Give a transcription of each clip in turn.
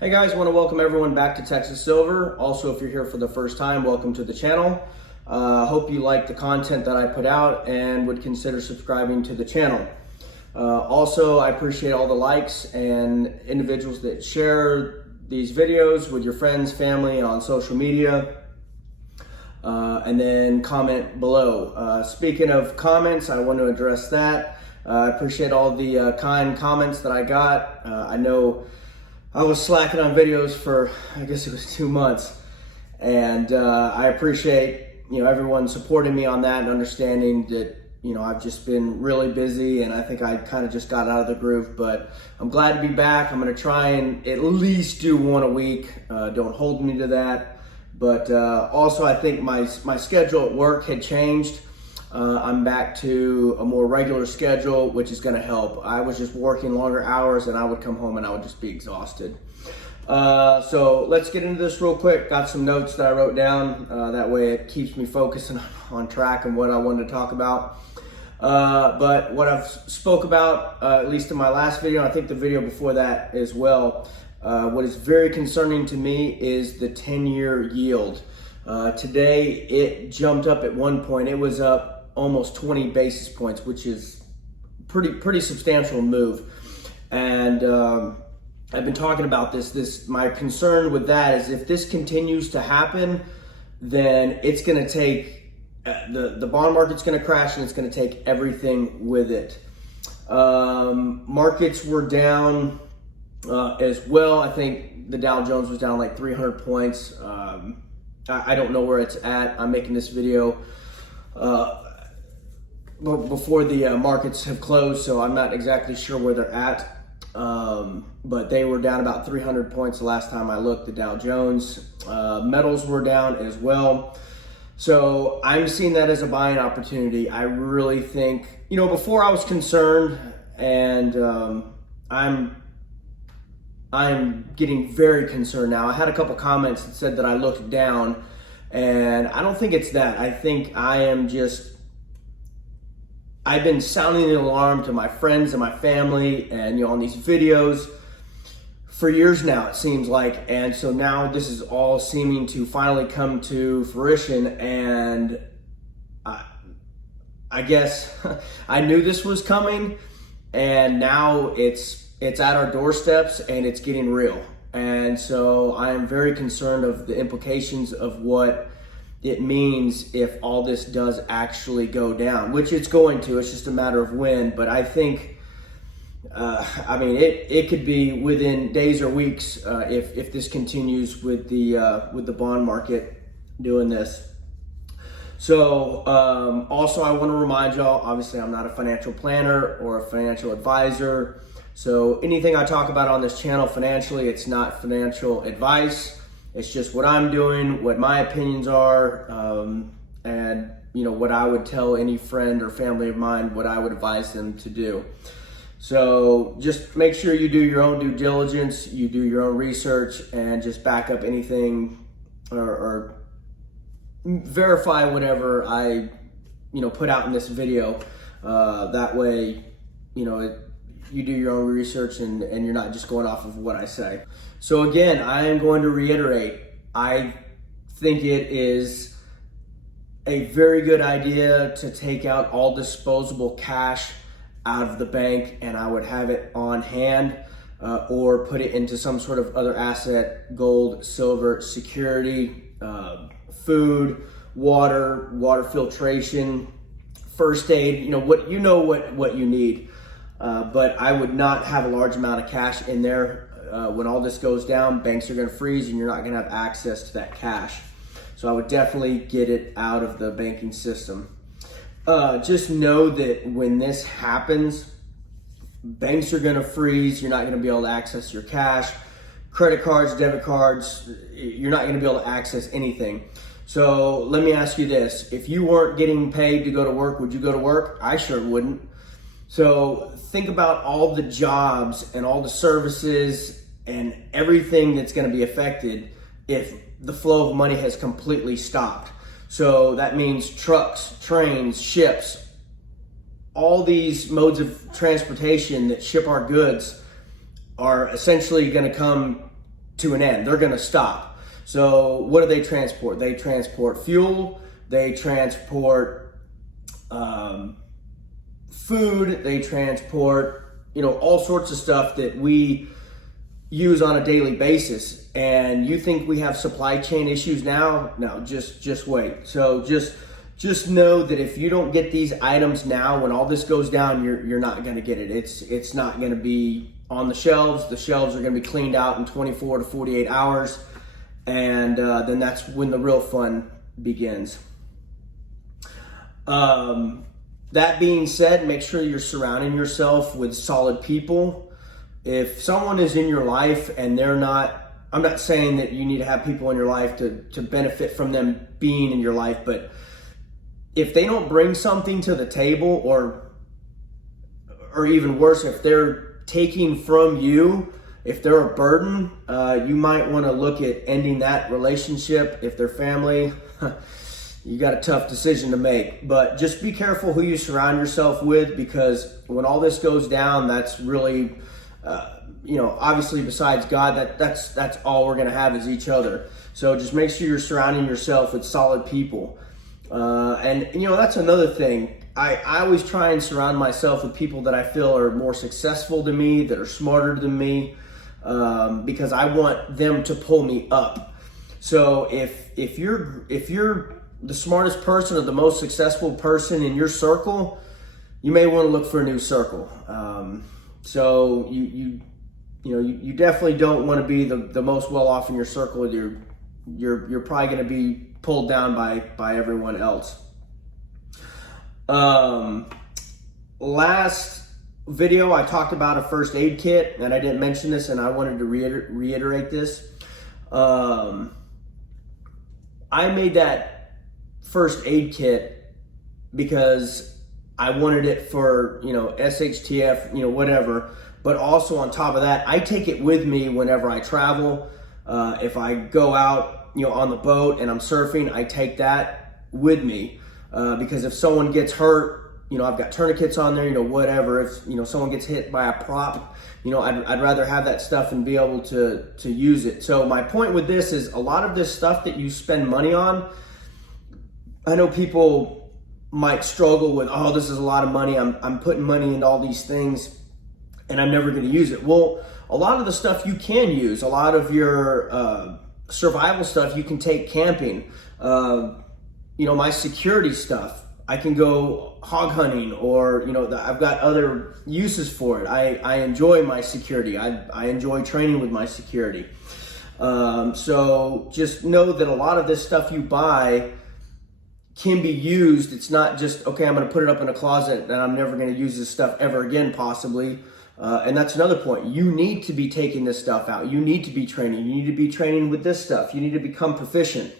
Hey guys, want to welcome everyone back to Texas Silver. Also, if you're here for the first time, welcome to the channel. Hope you like the content that I put out and would consider subscribing to the channel. Also, I appreciate all the likes and individuals that share these videos with your friends, family on social media, and then comment below. Speaking of comments, I want to address that. I appreciate all the kind comments that I got. I know I was slacking on videos for, I guess it was 2 months, and I appreciate everyone supporting me on that and understanding that I've just been really busy and I think I kind of just got out of the groove, but I'm glad to be back. I'm going to try and at least do one a week. Don't hold me to that, but also I think my schedule at work had changed. I'm back to a more regular schedule, which is going to help. I was just working longer hours and I would come home and I would just be exhausted. So let's get into this real quick. Got some notes that I wrote down. That way it keeps me focusing on track and what I wanted to talk about. But what I've spoke about, at least in my last video, I think the video before that as well, what is very concerning to me is the 10-year yield. Today it jumped up at one point. It was up almost 20 basis points, which is pretty substantial move. And I've been talking about this. My concern with that is if this continues to happen, then it's going to take the bond market's going to crash and it's going to take everything with it. Markets were down as well. I think the Dow Jones was down like 300 points. I don't know where it's at. I'm making this video before the markets have closed, so I'm not exactly sure where they're at. But they were down about 300 points the last time I looked, the Dow Jones. Metals were down as well. So I'm seeing that as a buying opportunity. I really think, before I was concerned, and I'm getting very concerned now. I had a couple comments that said that I looked down, and I don't think it's that. I think I've been sounding the alarm to my friends and my family and on these videos for years now, it seems like. And so now this is all seeming to finally come to fruition, and I guess I knew this was coming, and now it's at our doorsteps and it's getting real. And so I am very concerned of the implications of what it means if all this does actually go down, which it's going to. It's just a matter of when. But I think, it could be within days or weeks if this continues with the bond market doing this. So also I want to remind y'all, obviously I'm not a financial planner or a financial advisor. So anything I talk about on this channel financially, it's not financial advice. It's just what I'm doing, what my opinions are, and what I would tell any friend or family of mine, what I would advise them to do. So just make sure you do your own due diligence, you do your own research, and just back up anything or verify whatever I put out in this video. That way, you do your own research and you're not just going off of what I say. So again, I am going to reiterate, I think it is a very good idea to take out all disposable cash out of the bank, and I would have it on hand or put it into some sort of other asset, gold, silver, security, food, water filtration, first aid, what you need. But I would not have a large amount of cash in there. When all this goes down, banks are going to freeze and you're not going to have access to that cash. So I would definitely get it out of the banking system. Just know that when this happens, banks are going to freeze. You're not going to be able to access your cash. Credit cards, debit cards, you're not going to be able to access anything. So let me ask you this. If you weren't getting paid to go to work, would you go to work? I sure wouldn't. So think about all the jobs and all the services and everything that's going to be affected if the flow of money has completely stopped. So that means trucks, trains, ships, all these modes of transportation that ship our goods are essentially going to come to an end. They're going to stop. So what do they transport? They transport fuel, they transport food, they transport, you know, all sorts of stuff that we use on a daily basis. And you think we have supply chain issues now? No, just wait. So just know that if you don't get these items now, when all this goes down, you're not going to get it. It's not going to be on the shelves. The shelves are going to be cleaned out in 24 to 48 hours. And then that's when the real fun begins. That being said, make sure you're surrounding yourself with solid people. If someone is in your life and they're not, I'm not saying that you need to have people in your life to benefit from them being in your life, but if they don't bring something to the table, or even worse, if they're taking from you, if they're a burden, you might want to look at ending that relationship. If they're family, you got a tough decision to make. But just be careful who you surround yourself with, because when all this goes down, that's really, you know, obviously besides God, that's all we're going to have is each other. So just make sure you're surrounding yourself with solid people. And you know, that's another thing. I always try and surround myself with people that I feel are more successful than me, that are smarter than me, because I want them to pull me up. So if you're the smartest person or the most successful person in your circle, you may want to look for a new circle. So you definitely don't want to be the most well off in your circle. You're probably going to be pulled down by everyone else. Last video I talked about a first aid kit, and I didn't mention this, and I wanted to reiterate this. I made that first aid kit because I wanted it for, you know, SHTF, you know, whatever. But also on top of that, I take it with me whenever I travel. If I go out, you know, on the boat and I'm surfing, I take that with me, because if someone gets hurt, you know, I've got tourniquets on there, you know, whatever. If, you know, someone gets hit by a prop, you know, I'd rather have that stuff and be able to use it. So my point with this is, a lot of this stuff that you spend money on, I know people might struggle with, oh, this is a lot of money. I'm putting money into all these things and I'm never going to use it. Well, a lot of the stuff you can use. A lot of your survival stuff you can take camping. You know, my security stuff, I can go hog hunting, or, you know, I've got other uses for it. I enjoy my security. I enjoy training with my security. So just know that a lot of this stuff you buy can be used. It's not just, okay, I'm going to put it up in a closet and I'm never going to use this stuff ever again, possibly. And that's another point. You need to be taking this stuff out. You need to be training. You need to be training with this stuff. You need to become proficient.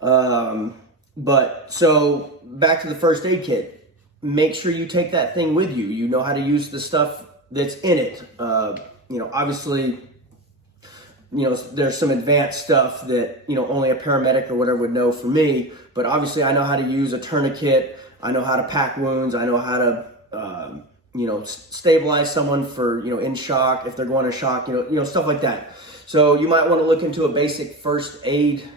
But so back to the first aid kit, make sure you take that thing with you. You know how to use the stuff that's in it. You know, obviously, you know, there's some advanced stuff that, you know, only a paramedic or whatever would know for me. But obviously I know how to use a tourniquet. I know how to pack wounds. I know how to, you know, stabilize someone for, you know, in shock, if they're going to shock, you know, stuff like that. So you might want to look into a basic first aid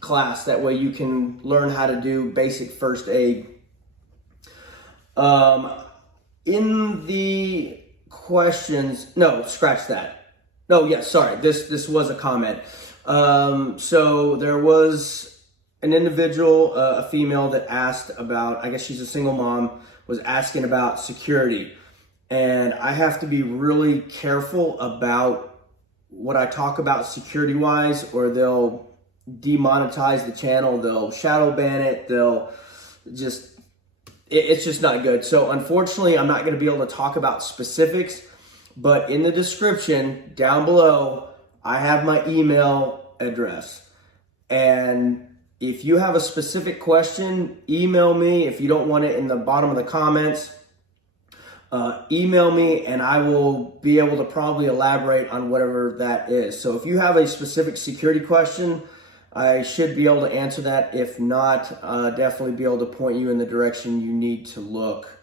class. That way you can learn how to do basic first aid. In the questions, no, scratch that. No, yes, sorry, this was a comment. So there was an individual, a female, that asked about, I guess she's a single mom, was asking about security. And I have to be really careful about what I talk about security-wise, or they'll demonetize the channel, they'll shadow ban it, they'll just, it's just not good. So unfortunately, I'm not going to be able to talk about specifics, but in the description down below, I have my email address. And if you have a specific question, email me. If you don't want it in the bottom of the comments, email me and I will be able to probably elaborate on whatever that is. So if you have a specific security question, I should be able to answer that. If not, definitely be able to point you in the direction you need to look.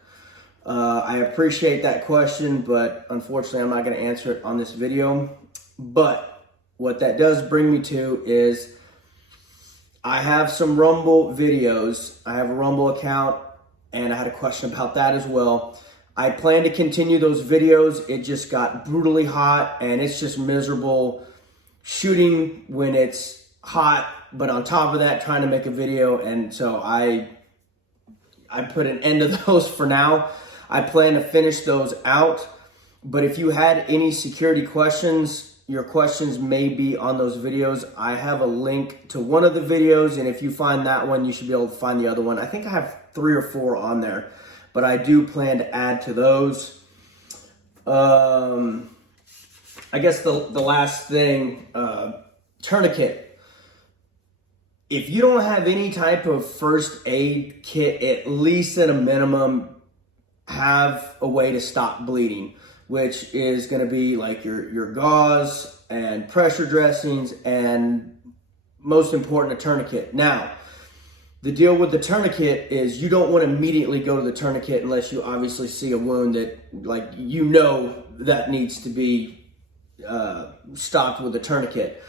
I appreciate that question, but unfortunately I'm not going to answer it on this video. But what that does bring me to is I have some Rumble videos. I have a Rumble account, and I had a question about that as well. I plan to continue those videos. It just got brutally hot, and it's just miserable shooting when it's hot, but on top of that, trying to make a video. And so I put an end to those for now. I plan to finish those out. But if you had any security questions, your questions may be on those videos. I have a link to one of the videos, and if you find that one, you should be able to find the other one. I think I have 3 or 4 on there, but I do plan to add to those. I guess the last thing, tourniquet. If you don't have any type of first aid kit, at least at a minimum, have a way to stop bleeding, which is going to be like your gauze and pressure dressings, and most important, a tourniquet. Now, the deal with the tourniquet is you don't want to immediately go to the tourniquet unless you obviously see a wound that, like, you know that needs to be stopped with a tourniquet.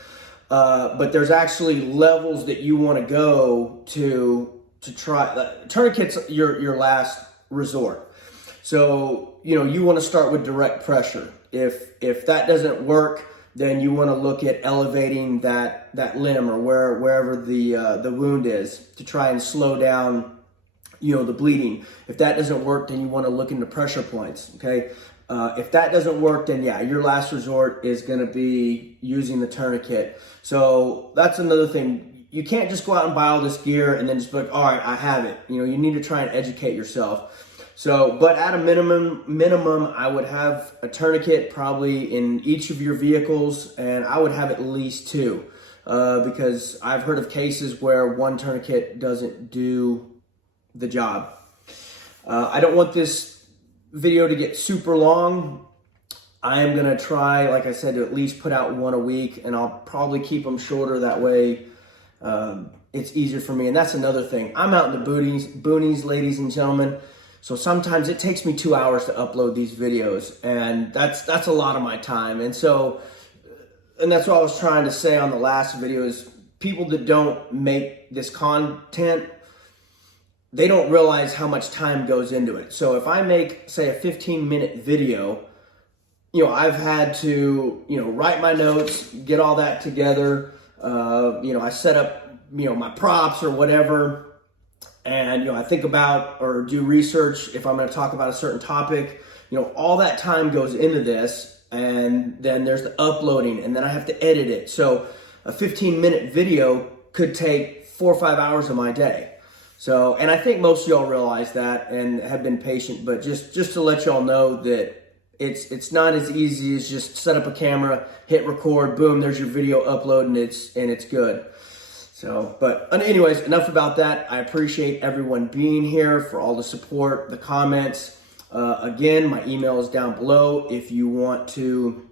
But there's actually levels that you want to go to try. Tourniquet's your last resort. So, you know, you want to start with direct pressure. If that doesn't work, then you want to look at elevating that limb or wherever the wound is to try and slow down, you know, the bleeding. If that doesn't work, then you want to look into pressure points, okay? If that doesn't work, then yeah, your last resort is going to be using the tourniquet. So that's another thing. You can't just go out and buy all this gear and then just be like, all right, I have it. You know, you need to try and educate yourself. So, but at a minimum, I would have a tourniquet probably in each of your vehicles, and I would have at least 2, because I've heard of cases where one tourniquet doesn't do the job. I don't want this video to get super long. I am going to try, like I said, to at least put out 1 a week, and I'll probably keep them shorter. That way it's easier for me. And that's another thing. I'm out in the boonies, ladies and gentlemen. So sometimes it takes me 2 hours to upload these videos, and that's a lot of my time. And so, and that's what I was trying to say on the last video is people that don't make this content, they don't realize how much time goes into it. So if I make, say, a 15-minute video, you know, I've had to, you know, write my notes, get all that together. You know, I set up, you know, my props or whatever. And, you know, I think about or do research if I'm going to talk about a certain topic. You know, all that time goes into this, and then there's the uploading, and then I have to edit it. So a 15-minute video could take 4 or 5 hours of my day. So, and I think most of y'all realize that and have been patient, but just to let y'all know that it's not as easy as just set up a camera, hit record, boom, there's your video upload, and it's good. So, but anyways, enough about that. I appreciate everyone being here, for all the support, the comments. Again, my email is down below if you want to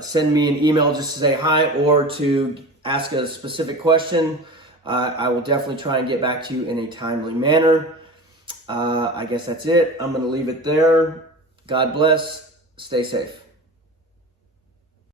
send me an email just to say hi or to ask a specific question. I will definitely try and get back to you in a timely manner. I guess that's it. I'm going to leave it there. God bless. Stay safe.